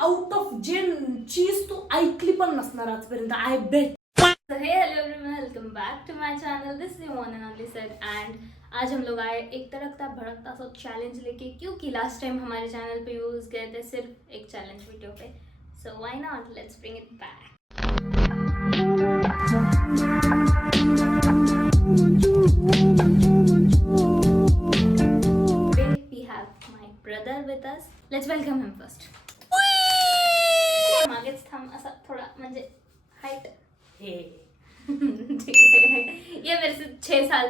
Out of जे चीज तू ऐकली पण नसणार आजपर्यंत, आय बेट. So hey hello everyone, welcome back to my channel. This is the one and only Sid and आज हम लोग आए एक तड़कता भड़कता सा चैलेंज लेके, क्योंकि लास्ट टाइम हमारे चैनल पे व्यूज गए थे सिर्फ एक चैलेंज वीडियो पे. So why not, let's bring it back. Today we have my brother with us. Let's welcome him first. मागेच थांब, असा थोडा म्हणजे हाईट. ठीक है, ये मेरे से 6 साल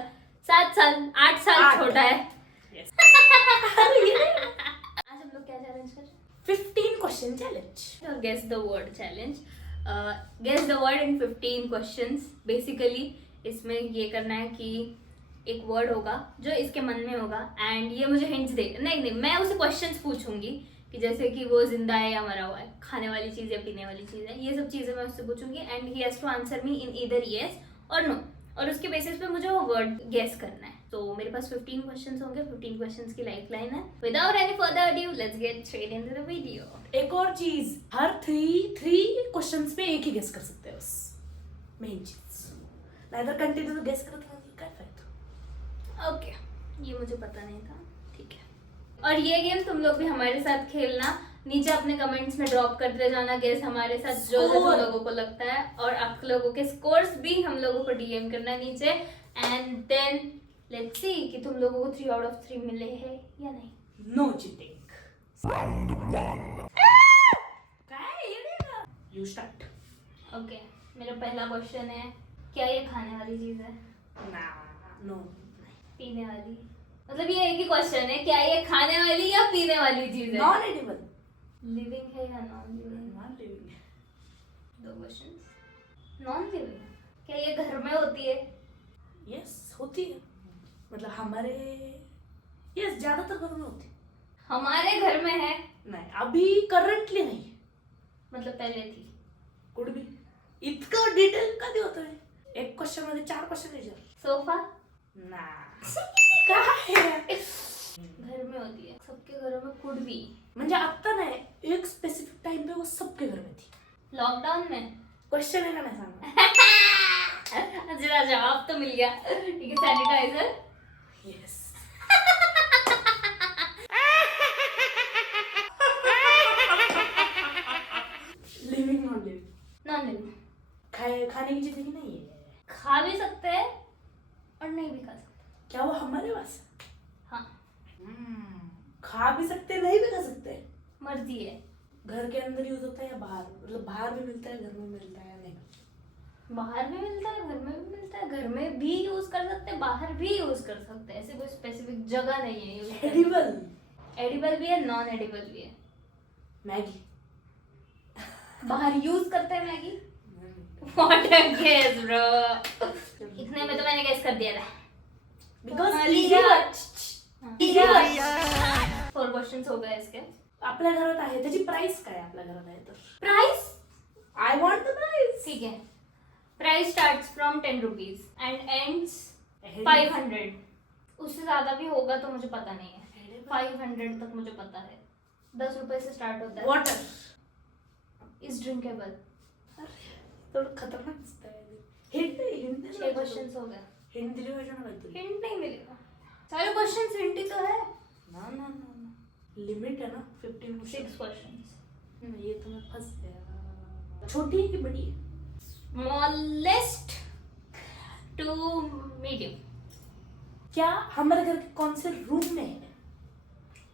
7 साल 8 साल छोटा है. Yes. आज हम लोग क्या चैलेंज कर रहे हैं? 15 question challenge. Guess the word challenge. Guess the word in 15 questions. Basically इसमें ये करना है कि एक वर्ड होगा जो इसके मन में होगा एंड ये मुझे हिंट्स दे. नहीं मैं उसे क्वेश्चंस पूछूंगी कि जैसे कि वो जिंदा है या मरा हुआ है, खाने वाली चीज़ या पीने वाली चीज़ है, ये सब चीज़ें मैं उससे पूछूंगी and he has to answer me in either yes और नो. और उसके बेसिस पे मुझे वो वर्ड गेस करना है. तो मेरे पास 15 क्वेश्चंस होंगे. 15 क्वेश्चंस की लाइफलाइन है. Without any further adieu let's get straight into the video. एक और चीज, हर थ्री क्वेश्चंस पे एक ही गेस कर सकते हैं बस. मेन चीज, नाइदर कंटिन्यू गेस करत राहूंगी काय फायदा. ओके, ये मुझे पता नहीं था. ठीक है. और ये गेम तुम लोग भी हमारे साथ खेलना. नीचे अपने कमेंट्स में ड्रॉप करते जाना गेस हमारे साथ जो तुम लोगों को लगता है, और आप लोगों के स्कोर्स भी हम लोगों को डीएम करना है नीचे. एंड देन लेट्स सी कि तुम लोगों को 3 out of 3 मिले हैं या नहीं. No cheating. You start. Okay, मेरा पहला क्वेश्चन है, क्या ये खाने वाली चीज है? नो. पीने वाली? मतलब ये एक ही क्वेश्चन है, क्या ये खाने वाली या पीने वाली चीज है? Non edible. लिविंग है या non living? Non living. 2 questions. Non living. क्या ये घर में होती है? यस होती है. मतलब हमारे यस ज्यादातर घर में होती है. हमारे घर में है? नाही, अभी करंटली नाही. मतलब पहले थी. Could be. इतकं डिटेल कधी होत आहे? एक क्वेश्चन मध्ये 4 क्वेश्चन विचार. सोफा? ना. काय घर में होती है. सबके घरों में कुड भी. म्हणजे आता नाही, एक स्पेसिफिक टाइम पे वो सबके घर में थी. लॉकडाउन में? क्वेश्चन है का नाही सांगा. जरा जवाब तो मिल गया. ठीक है, sanitiser? Yes. Living non living? Non living. खाने की चीज ही नहीं है. खा भी सकते हैं और नहीं भी खा सकते. क्या वो हमारे पास? हाँ, खा भी सकते नहीं भी खा सकते. मर्जी है. घर के अंदर यूज होता है या बाहर? मतलब बाहर भी मिलता है, घर में मिलता है या नहीं? बाहर भी मिलता है, घर में भी मिलता है. घर में भी यूज कर सकते हैं, बाहर भी यूज कर सकते हैं. ऐसे कोई स्पेसिफिक जगह नहीं है यूज. एडिबल. एडिबल भी है, नॉन एडिबल भी है. मैगी. बाहर यूज करते हैं Maggi? What a guess, bro. इतने में तो मैंने गेस कर दिया था. बिकॉज हाँ. 4 क्वेश्चंस हो गए इसके. आपल्या घरात आहे, त्याची प्राइस काय आपल्या घरात आहे तर? Price? I want the price. ठीक है. Price starts from 10 rupees and ends 500. उससे ज्यादा भी होगा तो मुझे पता नहीं है. 500 तक मुझे पता है. 10 रुपए से स्टार्ट होता है. Water is drinkable. थोडं खतरनाक दिसतंय. हिंट 6 क्वेश्चंस हो गए. हिंट दिली पाहिजे ना काहीतरी. हिंट नहीं मिलेगा. सारे क्वेश्चंस हिंट ही तो है. ना ना ना लिमिट है ना 15. 6 क्वेश्चंस. ये तो मैं फंस गया. छोटी है कि बड़ी है? Smallest to medium. क्या हमारे घर के कौन से रूम में है?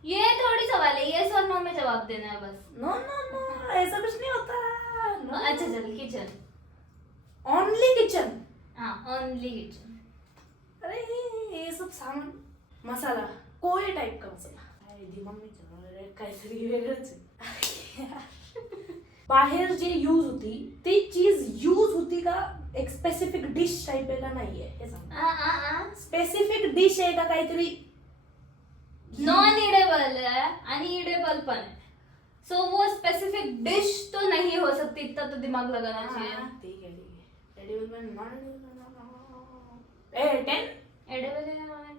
ये थोड़ी सवाल है, यस और नो में जवाब देना है बस. नो नो नो, ऐसा कुछ नहीं होता. अच्छा चल, किचन. Only kitchen. हाँ, ओनली किचन. अरे ये सब सामान, मसाला, कोई टाइप का मसाला. दिमाग में चल रहा है काहीतरी वेगळंच आहे. बाहेर जे यूज होती ती चीज यूज होती का एक स्पेसिफिक डिश टाइप आहे का नाहीये हे सांग. स्पेसिफिक डिश आहे का काहीतरी? नॉन इडेबल है आणि इडेबल पण है. सो वो स्पेसिफिक डिश तो नहीं हो सकती, इतना तो दिमाग लगाना चाहिए. ठीक है एडिबल में नॉन एडिबल. 10 एडेबल है या नॉन?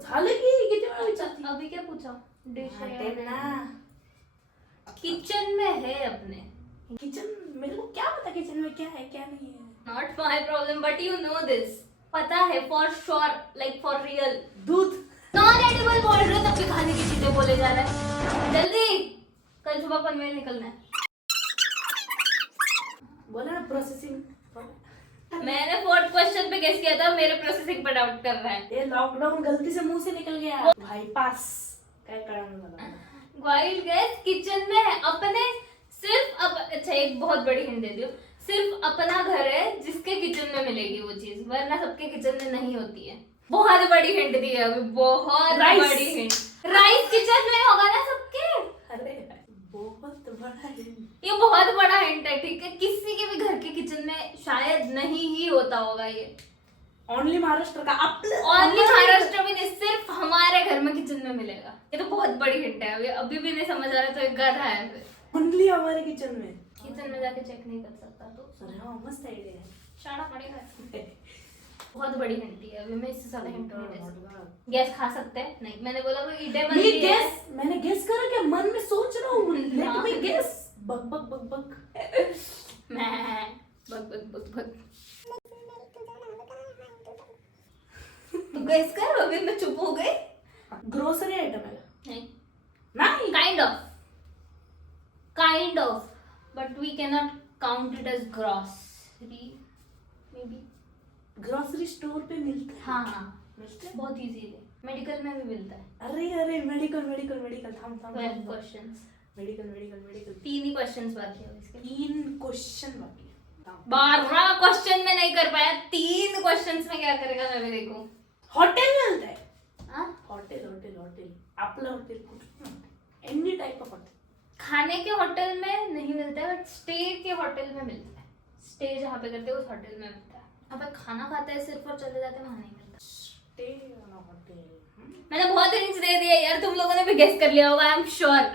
झालं की किती वेळा विचारते? अभी क्या पूछा? डिश है 10 ना. किचन में है अपने. किचन मेरे को क्या पता किचन में क्या है क्या नहीं है. Not my problem, but you know this. पता है for sure, like for real. दूध. नॉन एडिबल बोल रहे हो तब भी खाने की चीजें बोले जा रहा है. जल्दी, कल सुबह पनवेल निकलना है. बोला ना प्रोसेसिंग. मैंने फोर्थ क्वेश्चन पे गेस किया था, मेरे प्रोसेसिंग पे डाउट कर रहा है. ये लॉकडाउन गलती से मुंह से निकल गया भाई. पास क्या करने वाला. वाइल्ड गेस किचन में है अपने. सिर्फ अच्छा एक बहुत बड़ी हिंट दे दियो. सिर्फ अपना घर है जिसके किचन में मिलेगी वो चीज, वरना सबके किचन में नहीं होती है. बहुत बड़ी हिंट दी है अभी, बहुत बड़ी हिंट. राइस किचन में होगा ना सबके. अरे बहुत बड़ा है. ये बहुत बड़ा हिंट है, ठीक है. किसी के भी घर के किचन में शायद नहीं ही होता होगा ये. ओनली महाराष्ट्र का ओनली महाराष्ट्र में नहीं, सिर्फ हमारे घर में किचन में मिलेगा. ये तो बहुत बड़ी हिंट है. अभी भी नहीं समझ आ रहा तो एक गधा है फिर. ओनली हमारे किचन में. किचन में जाके चेक नहीं कर सकता तो. अरे हाँ मस्त आइडिया है. शाना पड़ेगा. बहुत बड़ी हिंट है. अभी मैं इससे ज्यादा हिंट नहीं दे सकती. गैस खा सकते हैं. नहीं मैंने बोला वो ईडेबल मैं गेस मैंने गेस करा क्या मन में सोच रहा हूँ. Let me guess. बक बक बक बक. मैं बक बक बक बक. तू गेस कर. अभी मैं चुप हो गई. ग्रोसरी आइटम है. नहीं. नहीं. Kind of, but we cannot count it as grocery, maybe. Grocery store पे मिलता है. हाँ मिलता है. बहुत इजी है. मेडिकल में भी मिलता है. अरे अरे मेडिकल मेडिकल मेडिकल. थम थम 12 क्वेश्चंस. Medical medical medical. 3 ही क्वेश्चंस बाकी है इसके. 3 क्वेश्चन बाकी है. 12 क्वेश्चन में नहीं कर पाया. 3 क्वेश्चंस में क्या करेगा मैं भी देखूं. हॉटेल मिलता है. हाँ हॉटेल हॉटेल हॉटेल. आपला hotel. Any type of hotel. खाने के होटल में नहीं मिलता है, बट स्टे के होटल में मिलता है. स्टे जहाँ पे करते हैं उस होटल में मिलता है. यहाँ पे खाना खाते हैं सिर्फ और चले जाते हैं, वहाँ नहीं मिलता. Stay hotel. मैंने बहुत हिंट्स दे दिए यार. तुम लोगों ने भी गेस कर लिया होगा, आई एम श्योर.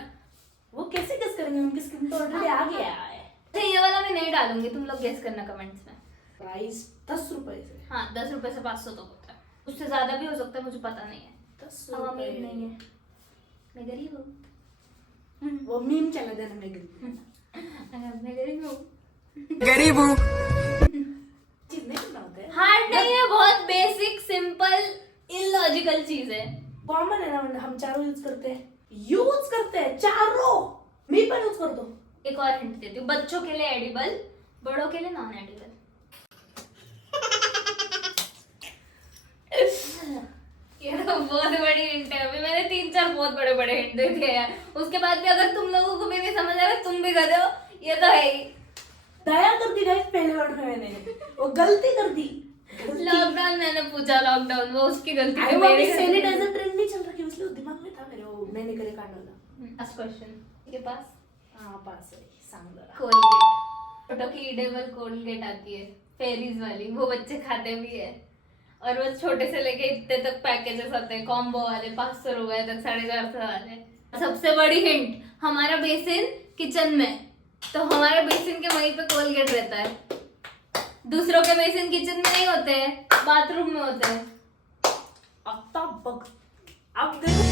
वो कैसे गेस करेंगे. उनकी स्किन तो ऑलरेडी आ गया है. तो ये वाला मैं नहीं डालूंगी. तुम लोग गेस करना कमेंट्स में. प्राइस 10 रुपए से. हाँ 10 रुपए से 500 तो होता है. उससे ज्यादा भी हो सकता है, मुझे पता नहीं है. 10 हम रुपए अमीर नहीं है. मैं गरीब हूँ. वो मीम चला देना. मैं गरीब. मैं गरीब हूँ. गरीब हूँ. चीज नहीं करना होता है. हार्ड नहीं है. बहुत बेसिक सिंपल इलॉजिकल चीज है. कॉमन है ना. हम चारों यूज करते हैं चारों. मैं पर यूज कर दो. एक और हिंट देती हूँ. बच्चों के लिए एडिबल, बड़ों के लिए नॉन एडिबल. ये तो बहुत बड़ी हिंट है. अभी मैंने 3-4 बहुत बड़े बड़े हिंट दे दिए यार. उसके बाद भी अगर तुम लोगों को भी नहीं समझ आ रहा, तुम भी गधे हो. ये तो है ही. दया कर दी गाइस पहले वर्ड में मैंने. वो गलती कर दी. लॉकडाउन मैंने पूछा. लॉकडाउन वो उसकी गलती अरे थी. वो अभी मेरी सैनिटाइजर ट्रेंड नहीं चल रहा है इसलिए दिमाग में था मेरे. वो मैंने करे कांड वाला. लास्ट क्वेश्चन के पास. हां पास है. सांग जरा. कोलगेट. छोटो की ईडेबल कोलगेट आती है, फेरीज वाली. वो बच्चे खाते भी है. और वो छोटे से लेके इतने तक पैकेजेस आते हैं. कॉम्बो वाले 500 रुपए तक, 450 वाले. सबसे बड़ी हिंट, हमारा बेसिन किचन में. तो हमारे बेसिन के वहीं पे कोलगेट रहता है. दूसरों के बेसिन किचन में नहीं होते हैं, बाथरूम में होते हैं. अब देखो.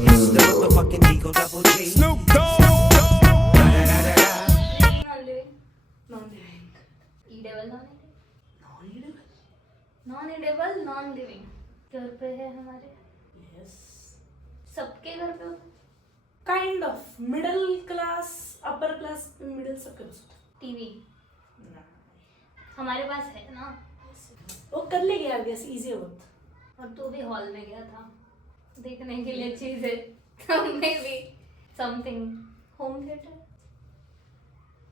It's the motherfucking Eagle Double G. Snoop Dogg. Non living. Edible non non edible non living घर पे है हमारे. यस. सबके घर पे होता है. Kind of middle class upper class middle सबके पास होता टीवी है. हमारे पास है ना. वो कर लेंगे यार. गेस इजी है बहुत. और तू भी हॉल में गया था देखने के लिए चीजें. May be something home theatre.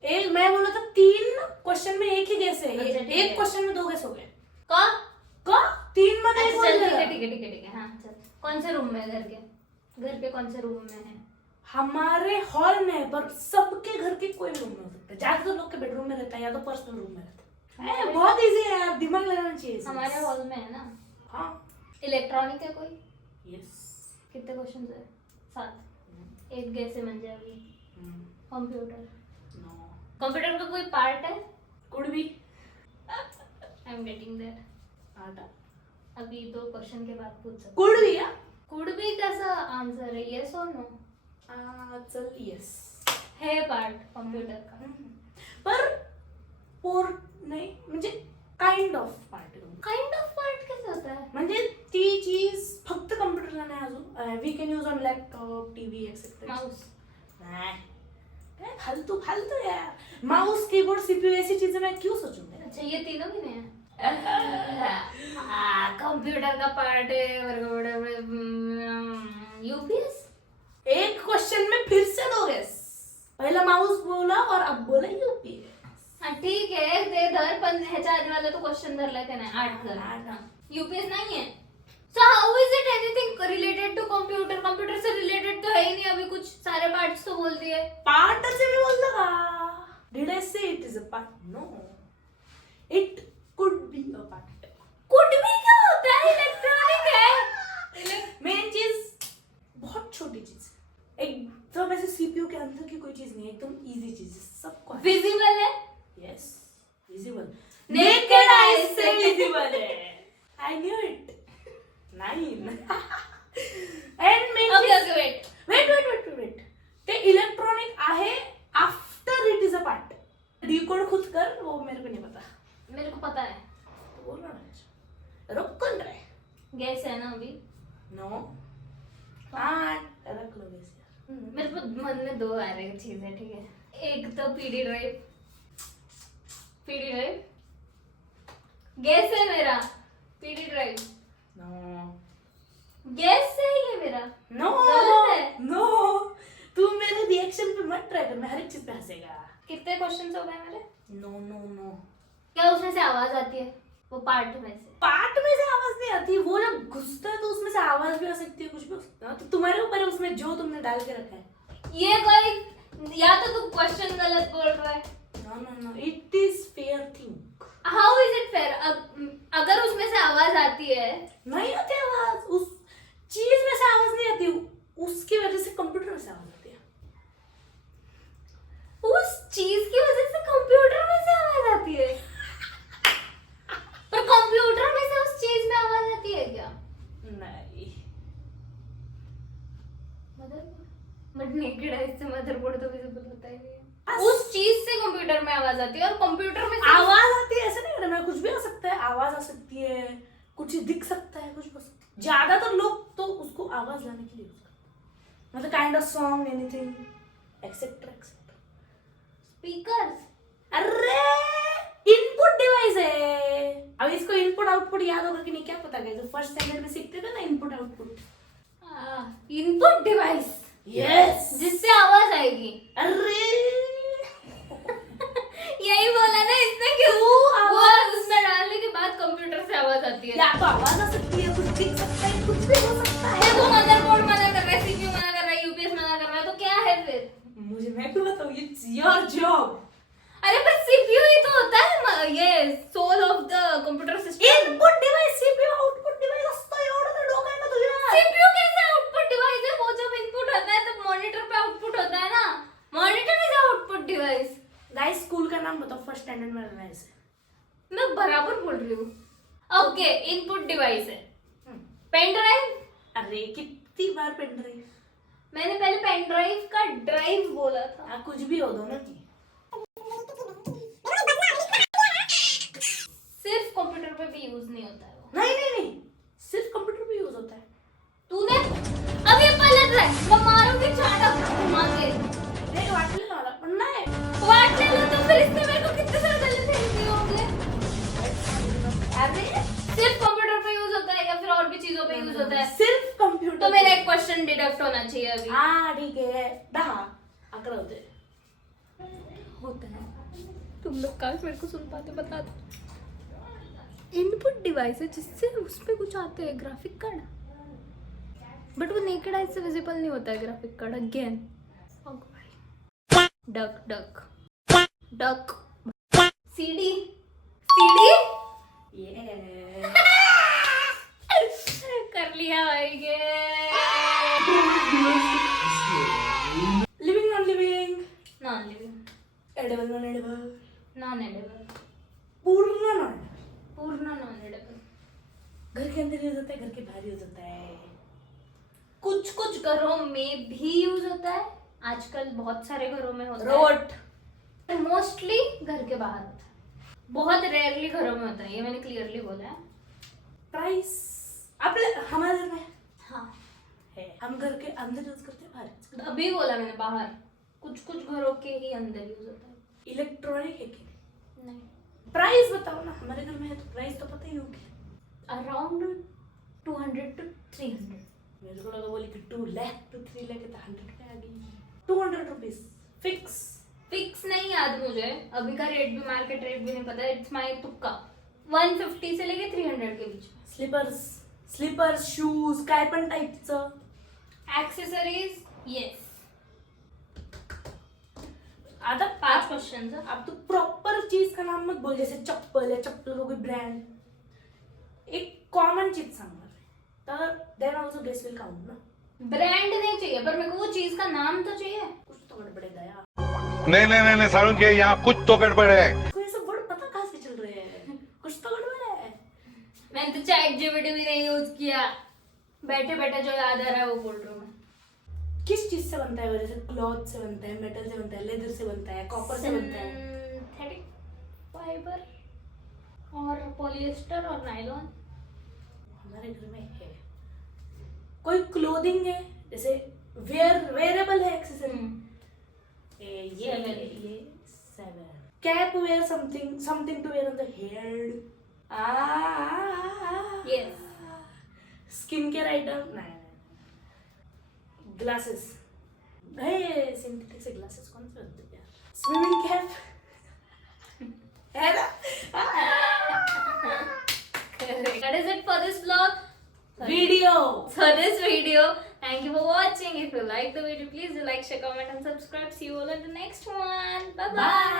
एक मैं बोला था 3 क्वेश्चन में एक ही गेस है. अच्छा, ठीक एक है. क्वेश्चन में 2 गेस हो गए. का 3 में नहीं अच्छा बोल चल ठीक रहा. है ठीक है ठीक है ठीक है. हाँ चल. कौन से रूम में है घर के कौन से रूम में है. हमारे हॉल में है, पर सबके घर के कोई रूम में हो सकता है. ज्यादातर लोग के बेडरूम में रहता है या तो पर्सनल रूम में रहता है. बहुत इजी है यार. दिमाग लगाना चाहिए. हमारे हॉल में है ना. हाँ. इलेक्ट्रॉनिक है कोई. यस. कितने क्वेश्चन है. 7. एक गैस से बन जाएगी. कंप्यूटर. नो. कंप्यूटर का कोई पार्ट है. Could be. I am getting that. आटा. अभी 2 क्वेश्चन के बाद पूछ सकते. Could be. या कुड भी कैसा आंसर है. यस और नो. चल यस है पार्ट कॉम्प्युटर का. पर पोर्ट नाही म्हणजे kind of part kind of part कैसे होता है? म्हणजे ती चीज फक्त कम्प्युटरला नाही अजून we can use on laptop TV etcetera mouse. नहीं क्या फालतू फालतू यार माउस कीबोर्ड सीपीयू ऐसी चीजें मैं क्यों सोचूंगा अच्छा ये तीनों भी नहीं है. कंप्यूटर का पार्ट है. यूपीएस. एक क्वेश्चन में फिर से दो गेस पहला माउस बोला और अब बोला यूपीएस हा ठीक आहे ते धर पण ह्याच्या आधी मला तो क्वेश्चन धरला का नाही 8 धर. यूपीएस नहीं है. So how is it anything related to computer? Computer से रिलेटेड तो है ही नहीं. अभी कुछ सारे पार्ट्स तो बोल दिए. पार्ट से भी बोल लगा did I say it is a part no it could be a part could भी क्या होता है? इलेक्ट्रॉनिक है. मेन चीज बहुत छोटी चीज एकदम ऐसे सीपीयू के अंदर की कोई चीज नहीं है एकदम इजी चीज है सबको विजिबल है. यस विजिबल Naked eyes से विजिबल है I knew it 9 and main okay okay wait. Wait ते इलेक्ट्रॉनिक आहे after it is a part decode खुद कर वो मेरे को नहीं पता मेरे को पता है. तो बोल रहा रुक कौन रहा है गैस है ना अभी. नो रख लो वैसे मेरे को मन में दो आ रहे चीजें. ठीक है एक तो पीडी ड्राइव. गैस है मेरा पीडी ड्राइव. नो गैस है ये मेरा. नो गलत है. नो तू मेरे रिएक्शन पे मत ट्राई कर मैं हर एक चीज पे हंसेगा कितने क्वेश्चंस हो गए मेरे? नो नो नो क्या उसमें से आवाज आती है वो पार्ट में से? पार्ट में से आवाज नहीं आती वो जब घुसता है तो उसमें से आवाज भी आ सकती है कुछ भी हो सकता है तो तुम्हारे ऊपर है उसमें जो तुमने डाल के रखा है ये कोई या तो तू क्वेश्चन गलत बोल रहा है. No no no it is fair thing how is it fair? अगर उसमें से आवाज आती है नहीं आती आवाज उस चीज में से आवाज नहीं आती उसकी वजह से कंप्यूटर में से आवाज आती है उस चीज की वजह से कंप्यूटर में से आवाज आती है. पर कंप्यूटर में से उस चीज में आवाज आती है क्या? नहीं मदरबोर्ड. बट नेकेड आईज से मदरबोर्ड तो विजिबल होता ही नहीं है. उस चीज से कंप्यूटर में आवाज आती है और कंप्यूटर में से आवाज आती है ऐसा नहीं करना कुछ भी आ सकता है आवाज आ सकती है कुछ दिख सकता है कुछ भी हो सकता है ज्यादातर लोग तो उसको आवाज लाने के लिए यूज करते हैं मतलब kind of song anything etcetera etcetera speakers. अरे इनपुट डिवाइस है अब इसको इनपुट आउटपुट याद होगा कि नहीं क्या पता गया जो फर्स्ट स्टैंडर्ड में सीखते थे ना input output input device yes जिससे आवाज आएगी. अरे यही बोला ना इसने कि वो उसमें डालने के बाद कंप्यूटर से आवाज आती है. या तो आवाज आ सकती है कुछ दिख सकता है कुछ भी हो सकता है देखो मदरबोर्ड मना कर रहा है, सीपीयू मना कर रहा है, यूपीएस मना कर रहा है, तो क्या है फिर? मुझे मैं क्यों बताऊं इट्स योर जॉब अरे पर सीपीयू ही तो होता है ये soul of the computer system. Input device CPU output device असतो एवढं तर डोकं आहे का तुझ्या सीपीयू कैसे आउटपुट डिवाइस है? वो जब इनपुट होता है तब मॉनिटर पे आउटपुट होता है ना. Monitor is output device. Guys school का नाम बताओ फर्स्ट स्टैंडर्ड में रहना है इसे मैं बराबर बोल रही हूँ. ओके इनपुट डिवाइस है पेन ड्राइव. अरे कितनी बार पेन ड्राइव मैंने पहले पेन ड्राइव का ड्राइव बोला था. कुछ भी हो दोनों की सिर्फ कंप्यूटर पे भी यूज नहीं होता है वो. नहीं सिर्फ कंप्यूटर पे यूज होता है तूने अब ये पलट रहा है. मैं मारूंगी चाटा घुमा के. नहीं वाटले वाला पण नाही वाट ले लो तो फिर इससे मेरे को कितने सारे गलत फहमी होंगे. अरे सिर्फ कंप्यूटर पे यूज होता है या फिर और भी चीजों पे यूज होता है? सिर्फ कंप्यूटर तो मेरा एक क्वेश्चन डिडक्ट होना चाहिए अभी. हाँ ठीक है 10 11 होते होता है. तुम लोग काश मेरे को सुन पाते बता दो. इनपुट डिवाइस है जिससे उसपे कुछ आते हैं ग्राफिक कार्ड. बट वो नेकेड आईज से विजिबल नहीं होता है graphic card. Again duck duck duck CD CD ये कर लिया भाई ये. Living non living non living. Edible non edible non edible. पूर्ण नॉन पूर्ण नॉन एडिबल. घर के अंदर यूज होता है घर के बाहर यूज होता है कुछ कुछ घरों में भी यूज होता है, आजकल बहुत सारे घरों में होता रोट. है, मोस्टली घर के बाहर होता है, बहुत रेयरली घरों में होता है, ये मैंने क्लियरली बोला है. प्राइस आपले हमारे घर में हाँ, है. हम घर के अंदर यूज करते हैं, बाहर. अभी बोला मैंने बाहर, कुछ कुछ घरों के ही अंदर यूज होता है. इलेक्ट्रॉनिक है कि नहीं, प्राइस बताओ ना. हमारे घर में है तो प्राइस तो पता ही होगी. Around 200 to 300. मेरे को लगा बोली कि 2 लाख to 3 लाख तो 100 पे आ गई. 200 रुपीज फिक्स. फिक्स नहीं याद मुझे, अभी का रेट भी, मार्केट रेट भी नहीं पता, इट्स माय तुक्का. 150 से लेके 300 के बीच में. स्लीपर्स शूज काय पण टाईपचं. Accessories yes. आता 5 क्वेश्चन. अब तो प्रॉपर चीज का नाम मत बोल, जैसे चप्पल या चप्पल का कोई ब्रांड. एक कॉमन चीज सांग मला, तर then also guess will count ना. ब्रांड नहीं चाहिए, पर मेरे को वो चीज का नाम तो चाहिए. कुछ तो गड़बड़ेगा यार. नहीं सारुण के यहाँ कुछ तो गड़बड़ है. कोई ऐसा वर्ड पता कहाँ से चल रहे हैं. कुछ तो गड़बड़ है. मैंने तो चैट जीपीटी भी नहीं यूज किया, बैठे बैठे जो याद आ रहा है वो बोल रहा हूँ मैं. किस चीज से बनता है वो, जैसे क्लॉथ से बनता है, मेटल से बनता है, लेदर से बनता है, कॉपर से बनता है. सिंथेटिक फाइबर और पॉलिएस्टर और नायलॉन. हमारे घर में है. कोई क्लोथिंग है, जैसे वेयरेबल है एक्सेसरी. ये 7. Cap wear, something to wear on the head. Yes. Skin care item. नहीं. ग्लासेस. सिंथेटिक से ग्लासेस कौन से बनते हैं यार. स्विमिंग कैप है ना. That is it for this vlog. Video. For this video, thank you for watching. If you like the video, please do like, share, comment and subscribe. See you all in the next one. Bye bye.